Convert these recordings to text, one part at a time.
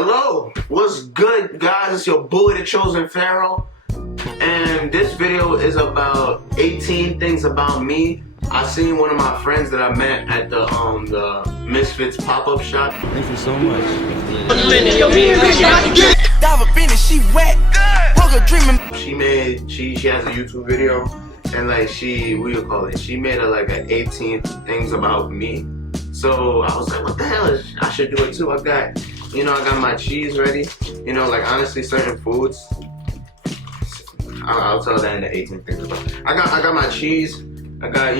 Hello, what's good, guys? It's your boy, the Chosen Pharaoh, and this video is about 18 things about me. I seen one of my friends that I met at the Misfits pop-up shop. Thank you so much. She has a YouTube video, and like she made like an 18 things about me. So I was like, what the hell? I should do it too. I got my cheese ready. Like honestly, certain foods. I'll tell that in the 18 things about. I got my cheese. I gotta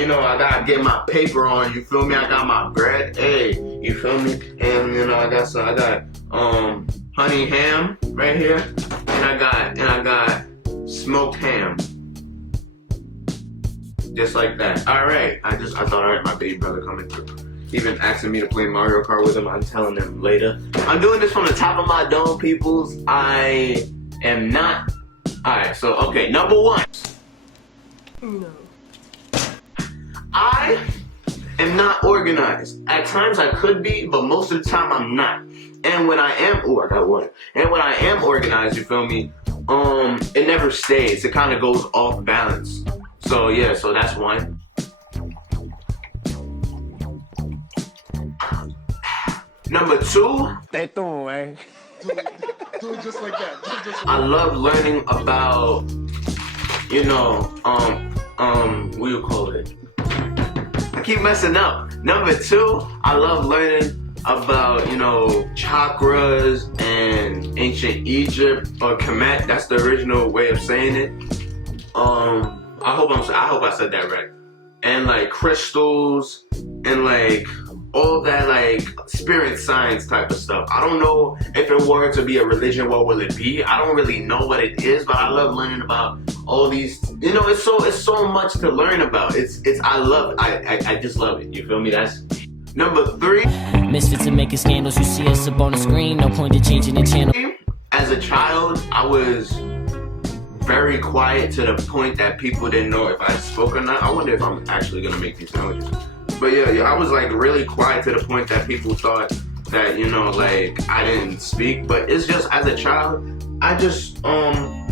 get my paper on. You feel me? I got my bread. Hey, you feel me? And I got honey ham right here, and I got smoked ham. Just like that. All right. I thought, all right, my baby brother coming through. He been asking me to play Mario Kart with him. I'm telling him later. I'm doing this from the top of my dome, peoples. I am not. Alright, so, okay, number one. No. I am not organized. At times I could be, but most of the time I'm not. And when I am, I got water. And when I am organized, you feel me, it never stays. It kind of goes off balance. So, yeah, so that's one. Number two, Do it just like that. I love learning about, what do you call it? I keep messing up. Number two, I love learning about, chakras and ancient Egypt, or Kemet. That's the original way of saying it. I hope I said that right. And like crystals and like all that like spirit science type of stuff. I don't know if it were to be a religion, what will it be? I don't really know what it is, but I love learning about all these. It's so much to learn about. I just love it. You feel me? That's number three. Misfits and making scandals. You see us up on the screen. No point in changing the channel. As a child, I was very quiet to the point that people didn't know if I spoke or not. I wonder if I'm actually gonna make these sandwiches. But yeah, I was like really quiet to the point that people thought that, like I didn't speak. But it's just as a child, I just didn't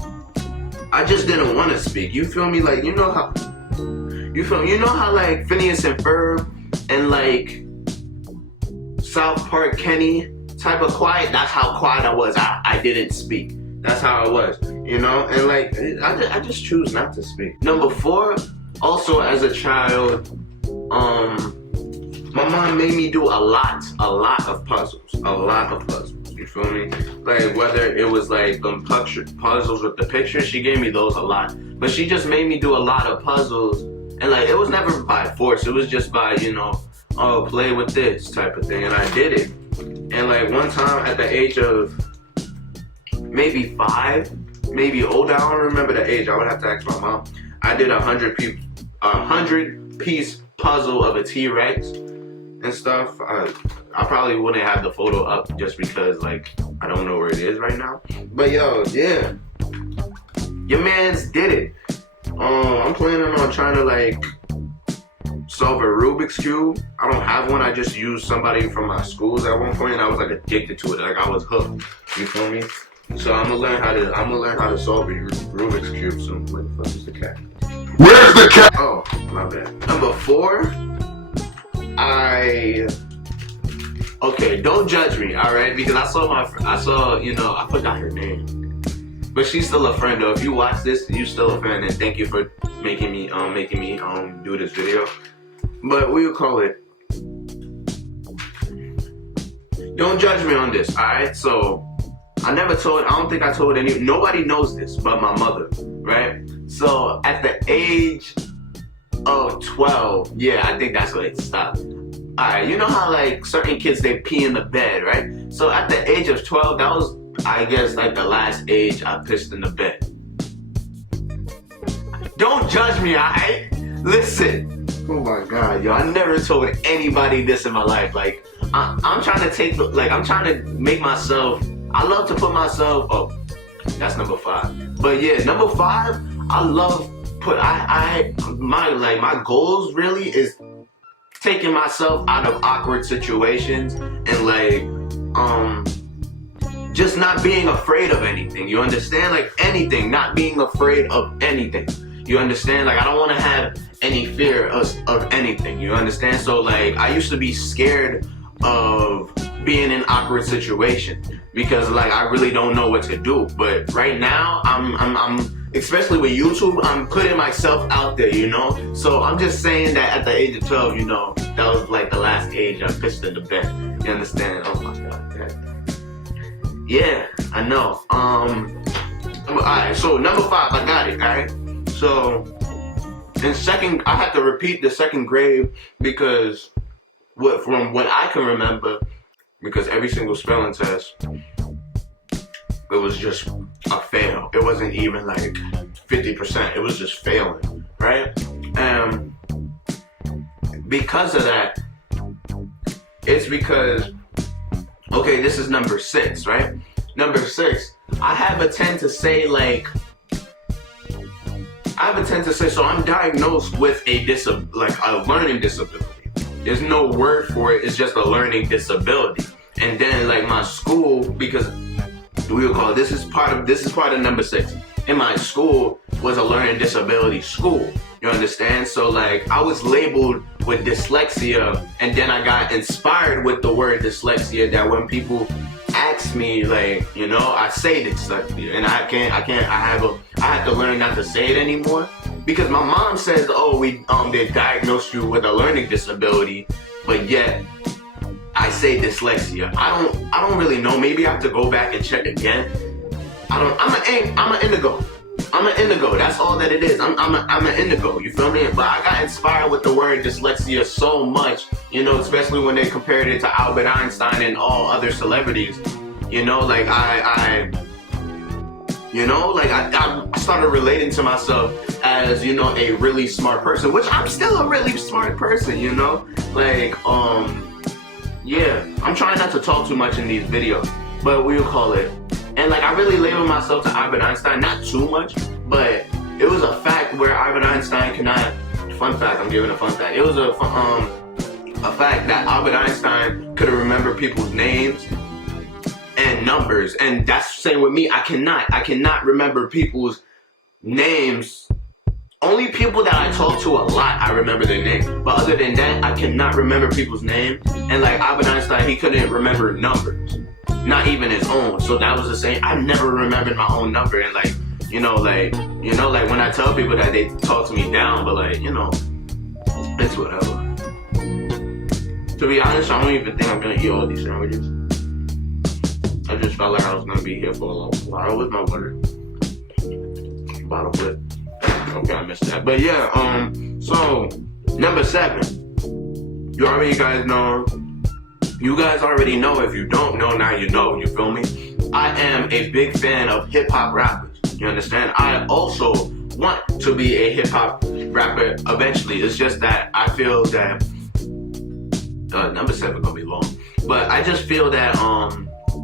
want to speak. You feel me? Like, you know how like Phineas and Ferb and like South Park Kenny type of quiet? That's how quiet I was. I didn't speak. That's how I was, and like I just choose not to speak. Number four, also as a child, my mom made me do a lot of puzzles. You feel me? Like whether it was like puzzles with the pictures, she gave me those a lot. But she just made me do a lot of puzzles, and like it was never by force. It was just by play with this type of thing, and I did it. And like one time at the age of maybe 5, maybe older, I don't remember the age. I would have to ask my mom. I did a 100-piece puzzle of a T-Rex and stuff. I probably wouldn't have the photo up just because like I don't know where it is right now. But yo, yeah, your man's did it. I'm planning on trying to like solve a Rubik's Cube. I don't have one. I just used somebody from my schools at one point, and I was like addicted to it. Like I was hooked. You feel me? So I'm gonna learn how to solve a Rubik's Cube soon. Where the fuck is the cat? Where's the cat? Oh, my bad. Number four, okay, don't judge me, alright? Because I forgot her name. But she's still a friend though. If you watch this, you're still a friend, and thank you for making me do this video. But we would call it. Don't judge me on this, alright? So I don't think I told nobody knows this but my mother, right? So at the age of 12, yeah, I think that's where it stopped. Alright, you know how like certain kids, they pee in the bed, right? So at the age of 12, that was, I guess, like the last age I pissed in the bed. Don't judge me, alright? Listen. Oh my god, yo, I never told anybody this in my life. Like, I'm trying to make myself, I love to put myself, oh, that's number 5. But yeah, number 5, I love my goals really is taking myself out of awkward situations and like just not being afraid of anything. You understand? Like anything, not being afraid of anything. You understand? Like I don't want to have any fear of anything. You understand? So like I used to be scared of being in awkward situations because like I really don't know what to do. But right now I'm especially with YouTube, I'm putting myself out there, you know? So I'm just saying that at the age of 12, you know, that was like the last age I pitched in the bed. You understand? Oh my God. Yeah, I know. Alright, so number 5, I got it, alright? So in second, I had to repeat the second grade because from what I can remember, because every single spelling test, it was just a fail. It wasn't even like 50%. It was just failing, right? And because of that, it's because, okay, this is number 6, right? Number 6, I have a tend to say, so I'm diagnosed with a learning disability. There's no word for it, it's just a learning disability. And then like my school, because we would call it, this is part of number 6. In my school was a learning disability school. You understand? So like I was labeled with dyslexia, and then I got inspired with the word dyslexia, that when people ask me, like, you know, I say dyslexia, and I have to learn not to say it anymore, because my mom says, oh, they diagnosed you with a learning disability, but yet I say dyslexia. I don't really know. Maybe I have to go back and check again. I'm an indigo. I'm an indigo. That's all that it is. I'm an indigo. You feel me? But I got inspired with the word dyslexia so much, you know, especially when they compared it to Albert Einstein and all other celebrities. You know, like I started relating to myself as, you know, a really smart person, which I'm still a really smart person, you know? Like, yeah, I'm trying not to talk too much in these videos, but we'll call it. And like I really labeled myself to Albert Einstein, not too much, but it was a fact where Albert Einstein cannot, fun fact, I'm giving a fun fact. It was a fact that Albert Einstein could remember people's names and numbers, and that's the same with me. I cannot remember people's names. Only people that I talk to a lot, I remember their name. But other than that, I cannot remember people's names. And like Albert Einstein, he couldn't remember numbers, not even his own. So that was the same. I never remembered my own number. And like, like when I tell people that, they talk to me down, but like, you know, it's whatever. To be honest, I don't even think I'm gonna eat all these sandwiches. I just felt like I was gonna be here for a long while with my water. Bottle flip. Okay, I missed that. But yeah, so number 7. You guys already know. If you don't know, now you know. You feel me? I am a big fan of hip hop rappers. You understand? I also want to be a hip hop rapper eventually. It's just that I feel that number 7 gonna be long. But I just feel that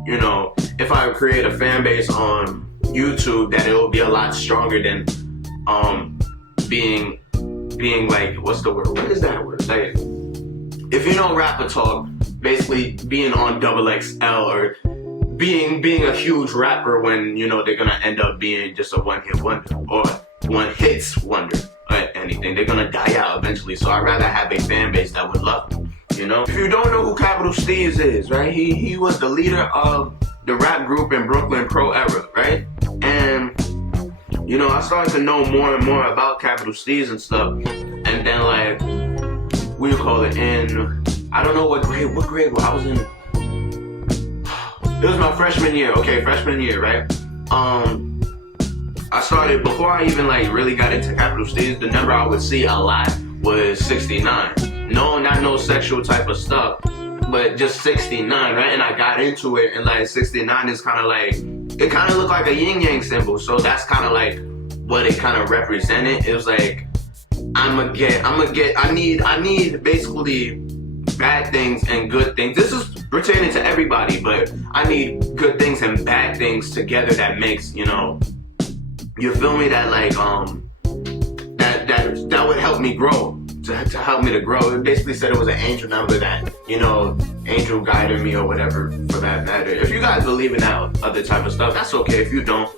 you know, if I create a fan base on YouTube, that it will be a lot stronger than being like, what's the word? What is that word? Like, if you know rapper talk, basically being on XXL or being a huge rapper when, you know, they're gonna end up being just a one-hit wonder or one-hits wonder or anything. They're gonna die out eventually. So I'd rather have a fan base that would love them, you know? If you don't know who Capital Steez is, right? He was the leader of the rap group in Brooklyn Pro Era, right? And you know, I started to know more and more about Capital Steez and stuff. And then like, we call it in, I don't know what grade I was in. It was my freshman year. Okay, freshman year, right? I started, before I even like really got into Capital Steez, the number I would see a lot was 69. No, not no sexual type of stuff, but just 69, right? And I got into it, and like 69 is kind of like, it kind of looked like a yin yang symbol. So that's kind of like what it kind of represented. It was like, I need basically bad things and good things. This is pertaining to everybody, but I need good things and bad things together that makes, you know, you feel me, that like, that would help me grow. to help me to grow. It basically said it was an angel number that, angel guided me or whatever for that matter. If you guys believe in that other type of stuff, that's okay. If you don't,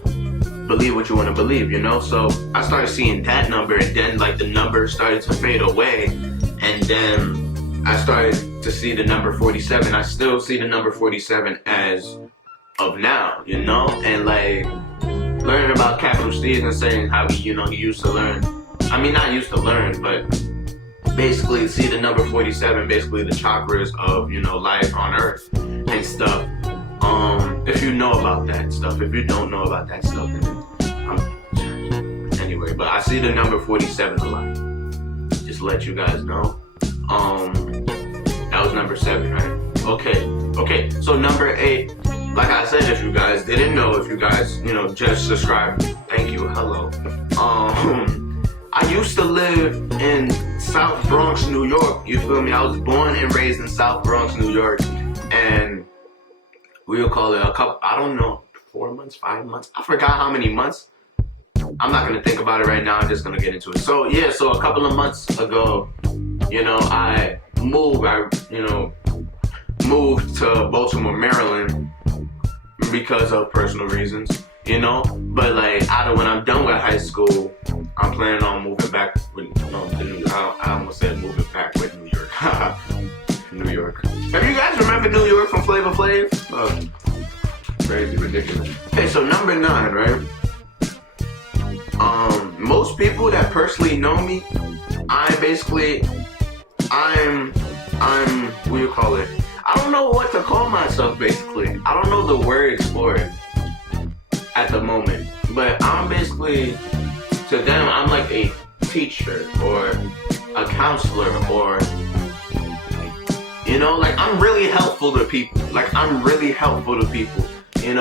believe what you want to believe, So I started seeing that number, and then like the number started to fade away, and then I started to see the number 47. I still see the number 47 as of now, and like learning about Capital Steez and saying how he used to learn. I mean, not used to learn, but basically see the number 47, basically the chakras of, life on earth and stuff. If you know about that stuff, if you don't know about that stuff, then anyway, but I see the number 47 a lot. Just to let you guys know. That was number 7, right? Okay. So number 8, like I said, if you guys didn't know, if you guys, just subscribed, thank you, hello. I used to live in South Bronx, New York. You feel me? I was born and raised in South Bronx, New York, and we'll call it 4 months, 5 months. I forgot how many months. I'm not gonna think about it right now. I'm just gonna get into it. So yeah, so a couple of months ago, I moved. Moved to Baltimore, Maryland, because of personal reasons. But like when I'm done with high school, I'm planning on moving back with I almost said moving back with New York. New York. Have you guys remember New York from Flavor Flav? Oh, crazy, ridiculous. Okay, so number 9, right? Most people that personally know me, I'm what do you call it? I don't know what to call myself, basically. I don't know the words for it at the moment. But I'm basically, to them, I'm like a teacher or a counselor or, like I'm really helpful to people. And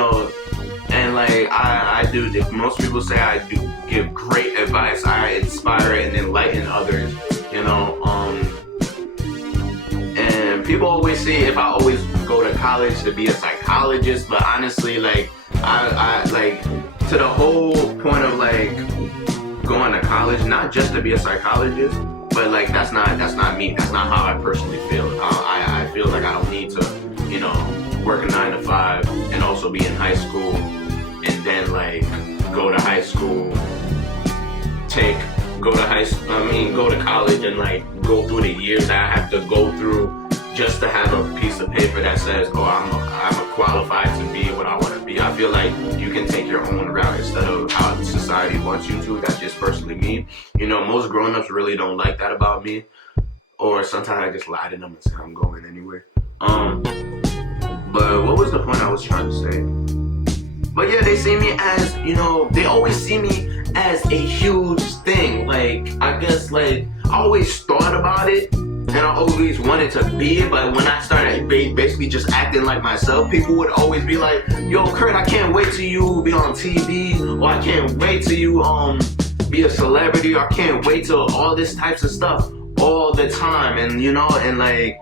like I do, most people say I do give great advice. I inspire and enlighten others, and people always say if I always go to college to be a psychologist, but honestly, like I like to the whole point of like going to college, not just to be a psychologist, but like that's not me. That's not how I personally feel. I feel like I don't need to, work a 9 to 5 and also be in high school, and then like go to college and like go through the years that I have to go through just to have a piece of paper that says, oh, I'm qualified to be what I want to be. I feel like you can take your own route instead of how society wants you to. That's just personally me. Most grown-ups really don't like that about me, or sometimes I just lie to them and say I'm going anywhere. But what was the point I was trying to say? But yeah, they see me as, they always see me as a huge thing. Like, I guess, like, I always thought about it, and I always wanted to be it, but when I started basically just acting like myself, people would always be like, yo, Kurt, I can't wait till you be on TV, or I can't wait till you, be a celebrity, or I can't wait till all this types of stuff all the time, and, and like,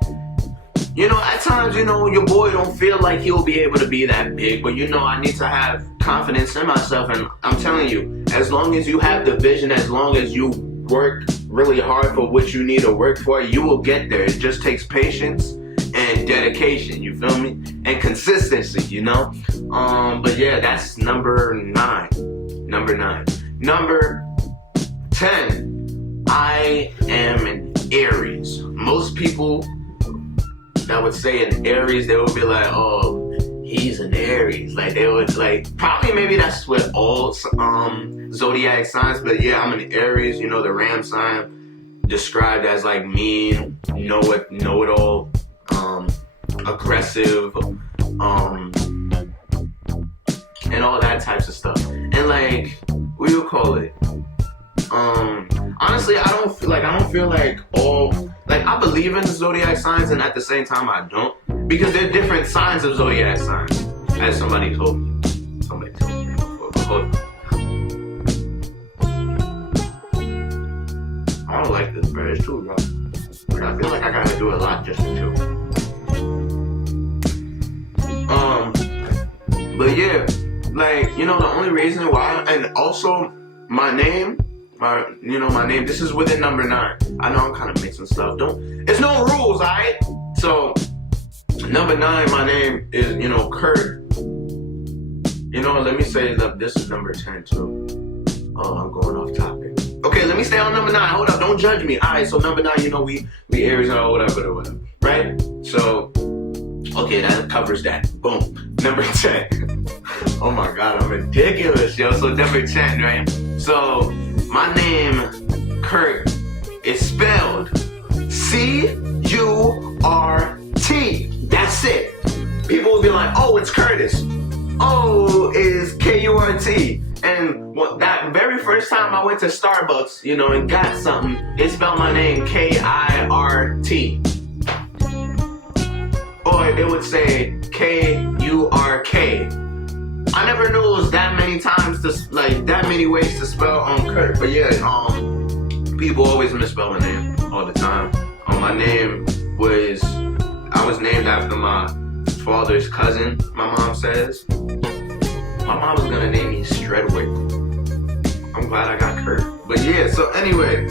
at times, your boy don't feel like he'll be able to be that big, but I need to have confidence in myself, and I'm telling you, as long as you have the vision, as long as you work really hard for what you need to work for, you will get there. It just takes patience and dedication, you feel me? And consistency, But yeah, that's number 9. Number 10, I am an Aries. Most people that would say an Aries, they would be like, oh, he's an Aries. Like, they would, like, probably maybe that's with all zodiac signs, but yeah, I'm an Aries, the ram sign, described as like mean, know-it-all, aggressive, and all that types of stuff. And like, what do you call it? Honestly, I don't feel like I believe in zodiac signs, and at the same time I don't, because there are different signs of zodiac signs, as somebody told me before. I don't like this, bro. It's too rough. But I feel like I gotta do a lot just to chill. But yeah, like, the only reason why, and also my name, my name. This is within number 9. I know I'm kind of mixing stuff. It's no rules, alright? So, number 9, my name is, Kurt. Let me say that this is number 10 too. Oh, I'm going off topic. Okay, let me stay on number 9. Hold up, don't judge me. Alright, so number 9, we Aries or whatever, right? So, okay, that covers that. Boom. Number 10. Oh my God, I'm ridiculous, yo. So number 10, right? So my name, Kurt, is spelled C-U-R-T. That's it. People will be like, oh, it's Curtis. Oh, is K-U-R-T. And that very first time I went to Starbucks, and got something, it spelled my name K-I-R-T. Or it would say K-U-R-K. I never knew it was that many times that many ways to spell Kurt. But yeah, people always misspell my name all the time. My name I was named after my father's cousin, my mom says. My mom was gonna name me Stredwick. I'm glad I got Kurt. But yeah, so anyway.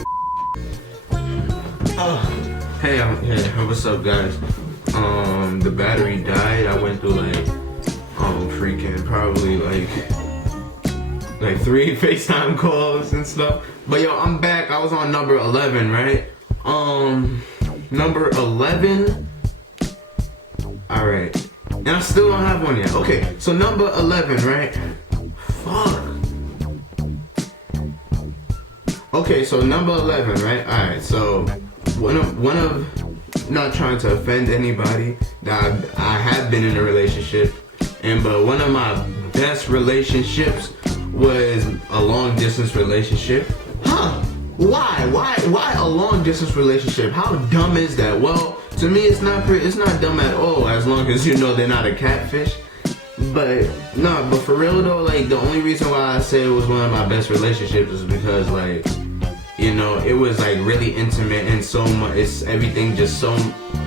Hey, what's up, guys? The battery died. I went through freaking probably like 3 FaceTime calls and stuff. But yo, I'm back. I was on number 11, right? Number 11. All right, and I still don't have one yet. Okay, so number 11, right? Fuck. Okay, so number 11, right? All right, so one of not trying to offend anybody, that I have been in a relationship, but one of my best relationships was a long distance relationship. Why a long distance relationship? How dumb is that? Well, to me it's not dumb at all, as long as they're not a catfish. But for real though, the only reason why I say it was one of my best relationships is because it was really intimate and so much. It's everything just so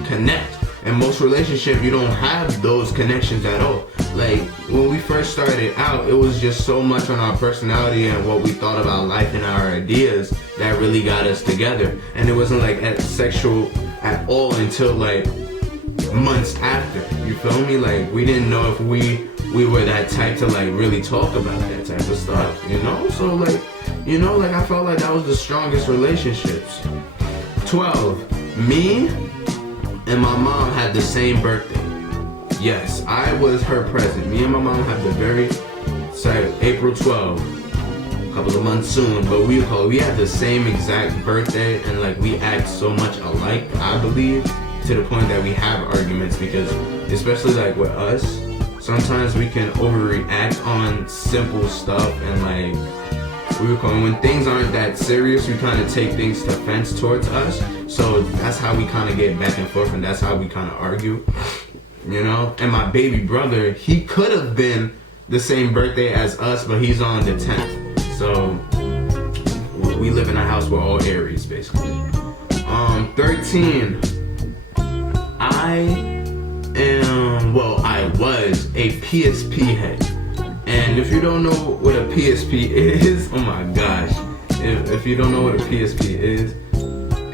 connect. In most relationships, you don't have those connections at all. When we first started out, it was just so much on our personality and what we thought about life and our ideas that really got us together. And it wasn't sexual at all until months after. You feel me? We didn't know if we were that type to really talk about that type of stuff. So I felt like that was the strongest relationships. 12. Me and my mom had the same birthday. Yes, I was her present. Me and my mom had April 12. A couple of months soon, but we had the same exact birthday, and we act so much alike, I believe, to the point that we have arguments, because especially with us, sometimes we can overreact on simple stuff, and when things aren't that serious, we kind of take things to offense towards us. So that's how we kind of get back and forth, and that's how we kind of argue, And my baby brother, he could have been the same birthday as us, but he's on the 10th. So we live in a house with all Aries, basically. 13. I was a PSP head. And if you don't know what a PSP is, oh my gosh. If you don't know what a PSP is,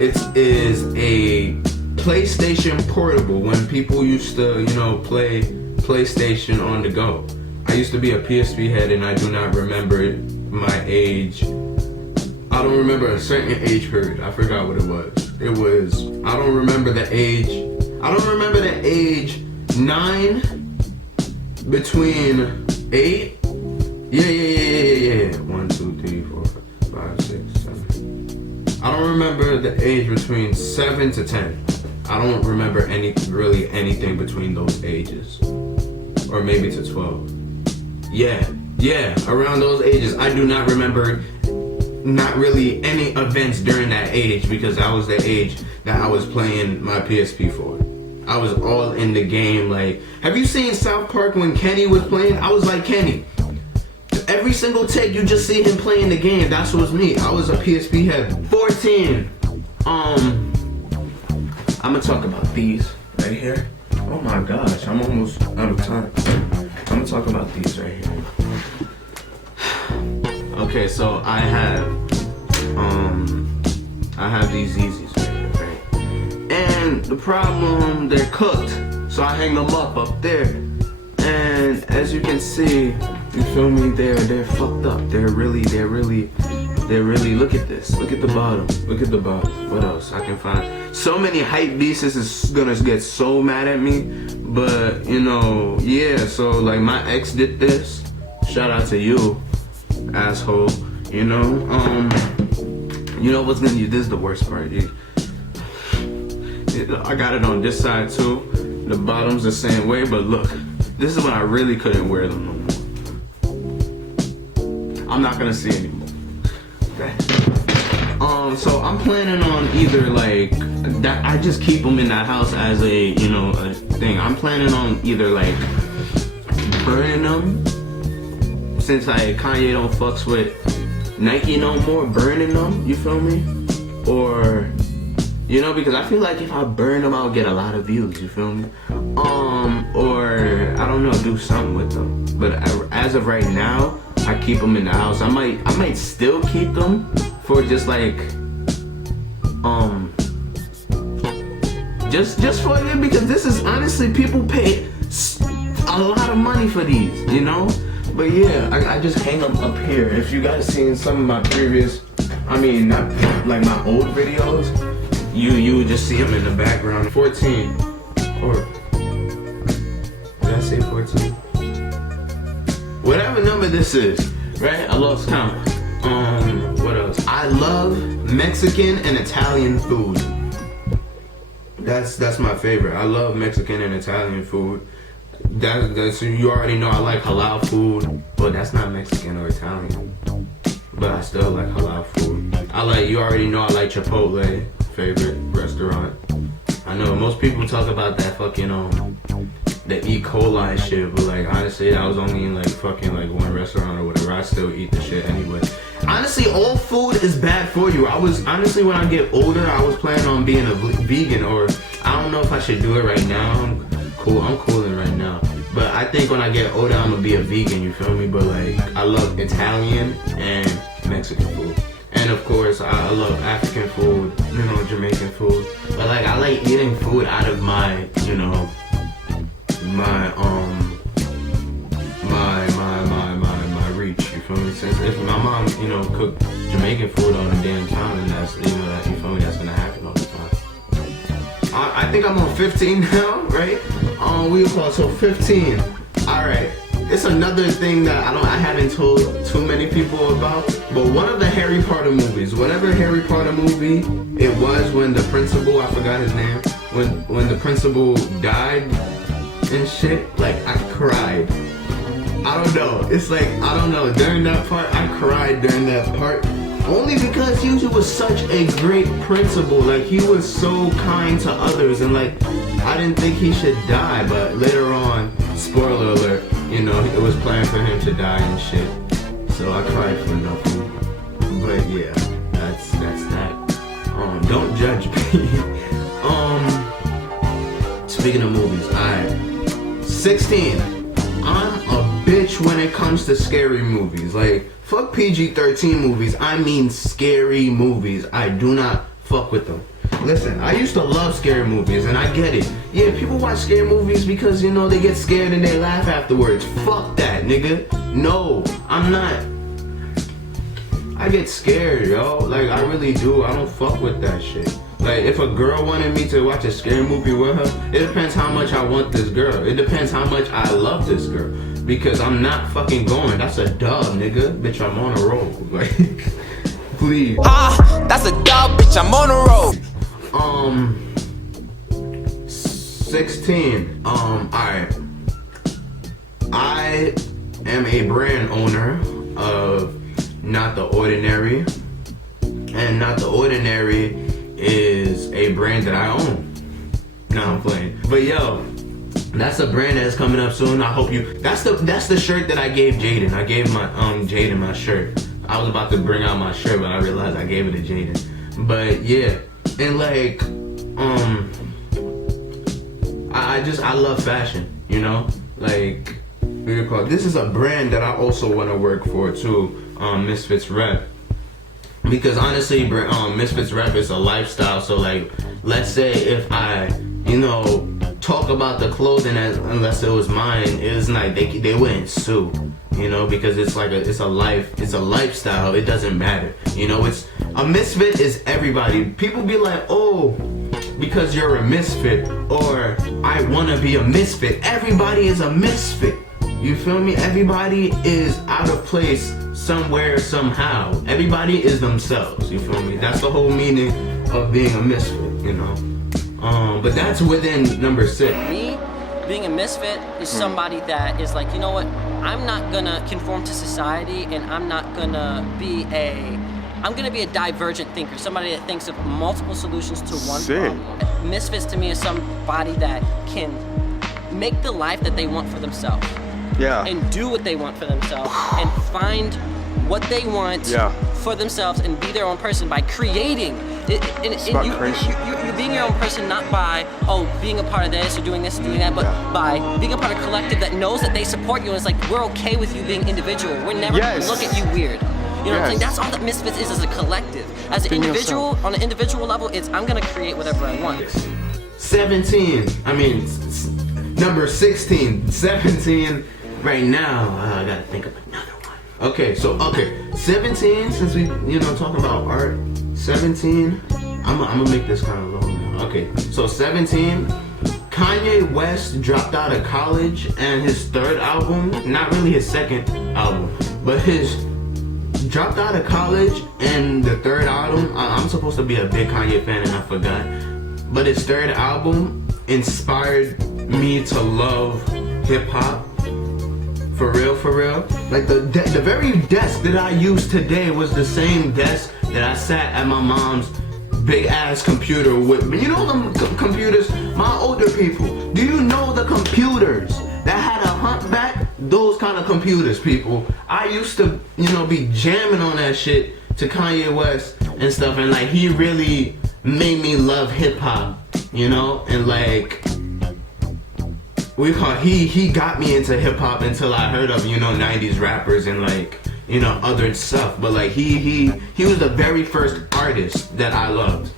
it is a PlayStation Portable, when people used to, play PlayStation on the go. I used to be a PSP head, and I do not remember my age. I don't remember a certain age period. I forgot what it was. I don't remember the age 9 between 8. Yeah. 1, 2, 3, 4, 5, 6, 7. I don't remember the age between 7 to 10. I don't remember anything between those ages. Or maybe to 12. Yeah, around those ages. I do not remember not really any events during that age, because that was the age that I was playing my PSP for. I was all in the game. Have you seen South Park when Kenny was playing? I was like Kenny. Every single take, you just see him playing the game. That's what was me. I was a PSP head. 14. I'm gonna talk about these right here. Oh my gosh, I'm almost out of time. I'm gonna talk about these right here. Okay, so I have I have these Yeezys right? And the problem, they're cooked. So I hang them up there. And as you can see, you feel me, they're fucked up. They're really, look at this. Look at the bottom. Look at the bottom. What else I can find? So many hype beasts is gonna get so mad at me. But, you know, yeah, so like my ex did this. Shout out to you, asshole. You know, you know what's gonna be, this is the worst part. I got it on this side too. The bottom's the same way, but look, this is when I really couldn't wear them no more. I'm not gonna see anymore. Okay. So I'm planning on either like that. I just keep them in that house as a, you know, a thing. I'm planning on either like burning them, since like Kanye don't fucks with Nike no more, burning them. You feel me? Or, you know, because I feel like if I burn them, I'll get a lot of views. You feel me? Or I don't know, do something with them. But as of right now, I keep them in the house. I might still keep them for just like just for it, because this is honestly, people pay a lot of money for these, you know. But yeah, I just hang them up here. If you guys seen some of my previous, I mean, not like my old videos, you would just see them in the background. 14, or did I say 14? Whatever number this is, right? I lost count. What else? I love Mexican and Italian food. That's my favorite. I love Mexican and Italian food. That's you already know I like halal food, but that's not Mexican or Italian. But I still like halal food. You already know I like Chipotle, favorite restaurant. I know most people talk about that fucking the E. coli shit, but like honestly, that was only in like fucking like one restaurant or whatever. I still eat the shit anyway. Honestly, all food is bad for you. I was honestly, when I get older, I was planning on being a vegan, or I don't know if I should do it right now. I'm cooling right now. But I think when I get older, I'm gonna be a vegan, you feel me? But like, I love Italian and Mexican food. And of course, I love African food, you know, Jamaican food. But like, I like eating food out of my, you know, my reach, you feel me? Since if my mom, you know, cooked Jamaican food all the damn time, and that's, you know, that, you feel me, that's gonna happen all the time. I think I'm on 15 now, right? We call, so 15. Alright. It's another thing that I haven't told too many people about, but one of the Harry Potter movies, whatever Harry Potter movie it was, when the principal, I forgot his name, when the principal died and shit, like I cried. I don't know. It's like, I don't know. During that part, I cried during that part. Only because he was such a great principal. Like, he was so kind to others, and like, I didn't think he should die, but later on, spoiler alert, you know, it was planned for him to die and shit. So I cried for nothing. But yeah, that's that. Don't judge me. Speaking of movies, 16. I'm a bitch when it comes to scary movies. Like, fuck PG-13 movies. I mean scary movies. I do not fuck with them. Listen, I used to love scary movies, and I get it. Yeah, people watch scary movies because, you know, they get scared and they laugh afterwards. Fuck that, nigga. No, I'm not. I get scared, yo. Like, I really do. I don't fuck with that shit. Like, if a girl wanted me to watch a scary movie with her, it depends how much I want this girl. It depends how much I love this girl. Because I'm not fucking going. That's a dub, nigga. Bitch, I'm on a roll. Like, please. That's a dub, bitch, I'm on a roll. 16. Alright. I am a brand owner of Not The Ordinary. And Not The Ordinary is a brand that I own. No, I'm playing. But yo, that's a brand that's coming up soon. I hope you. That's the shirt that I gave Jaden. I gave my Jaden my shirt. I was about to bring out my shirt, but I realized I gave it to Jaden. But yeah, and like I love fashion. You know, like this is a brand that I also want to work for too. Misfits Rep. because honestly, Misfits rap is a lifestyle. So like, let's say if I, you know, talk about the clothing unless it was mine, it's like they wouldn't sue, you know, because it's like it's a lifestyle. It doesn't matter, you know. It's a misfit is everybody. People be like, oh, because you're a misfit, or I wanna be a misfit. Everybody is a misfit. You feel me? Everybody is out of place somewhere, somehow. Everybody is themselves. You feel me? That's the whole meaning of being a misfit, you know. But that's within number 6. Me, being a misfit is somebody that is like, you know what? I'm not gonna conform to society, and I'm gonna be a divergent thinker, somebody that thinks of multiple solutions to one problem. Misfits to me is somebody that can make the life that they want for themselves. Yeah. And do what they want for themselves, and find what they want for themselves, and be their own person by creating. You're being your own person, not by, being a part of this or doing this or doing that, but by being a part of a collective that knows that they support you, and it's like, we're okay with you being individual. We're never gonna look at you weird. You know what I'm saying? That's all that Misfits is as a collective. As an individual, on an individual level, it's I'm gonna create whatever I want. 17, number 16, 17 right now. I gotta think of another one. Okay, 17, since we, talking about art, 17, I'm gonna make this kind of long now. Okay, so 17, Kanye West dropped out of college, and his third album, not really his second album, but his dropped out of college, and the third album, I'm supposed to be a big Kanye fan and I forgot, but his third album inspired me to love hip-hop. For real. Like the very desk that I use today was the same desk that I sat at my mom's big ass computer with. You know the computers, my older people, do you know the computers that had a humpback? Those kind of computers, people. I used to, be jamming on that shit to Kanye West and stuff, and like he really made me love hip hop, and like he got me into hip hop until I heard of 90s rappers and like other stuff, but like he was the very first artist that I loved.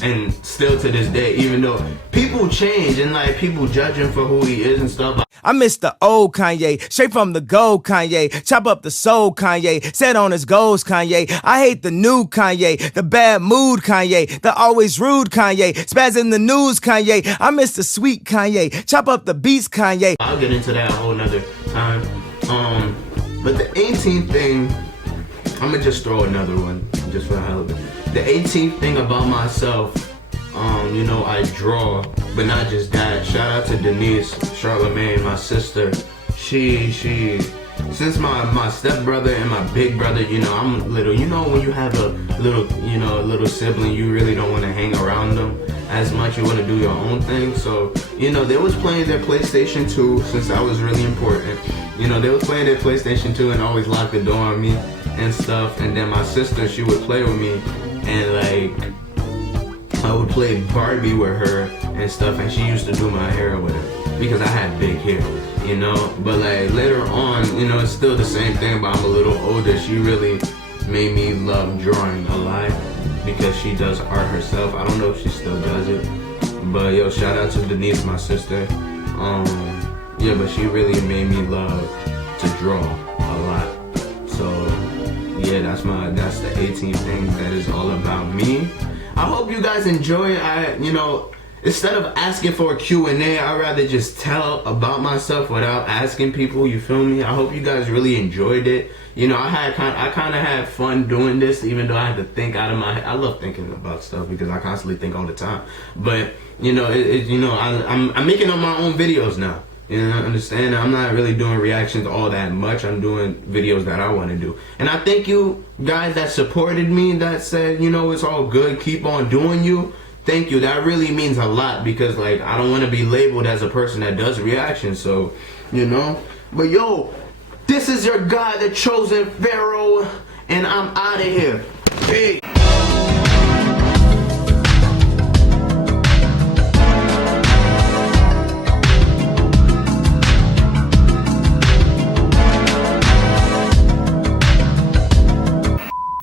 And still to this day, even though people change and like people judge him for who he is and stuff. I miss the old Kanye, straight from the gold Kanye, chop up the soul Kanye, set on his goals Kanye. I hate the new Kanye, the bad mood Kanye, the always rude Kanye, spaz in the news Kanye. I miss the sweet Kanye, chop up the beats Kanye. I'll get into that a whole nother time. But the 18th thing, I'm gonna just throw another one just for the hell of it. The 18th thing about myself, I draw, but not just that. Shout out to Denise Charlemagne, my sister. She since my stepbrother and my big brother, I'm little. When you have a little sibling, you really don't want to hang around them as much. You want to do your own thing. So, they was playing their PlayStation 2 since that was really important. They was playing their PlayStation 2 and always locked the door on me and stuff. And then my sister, she would play with me, and like I would play Barbie with her and stuff, and she used to do my hair or whatever because I had big hair, but like later on, it's still the same thing, but I'm a little older. She really made me love drawing a lot because she does art herself. I don't know if she still does it, but yo, shout out to Denise, my sister. But she really made me love to draw a lot. So yeah, that's the 18th thing that is all about me. I hope you guys enjoy it. Instead of asking for a Q&A, I'd rather just tell about myself without asking people, you feel me? I hope you guys really enjoyed it. I kind of had fun doing this, even though I had to think out of my head. I love thinking about stuff because I constantly think all the time. But, I'm making up my own videos now. Understand? I'm not really doing reactions all that much. I'm doing videos that I want to do. And I thank you guys that supported me, that said, it's all good, keep on doing you. Thank you. That really means a lot because like I don't want to be labeled as a person that does reactions. So, But yo, this is your guy, the chosen Pharaoh, and I'm out of here. Hey.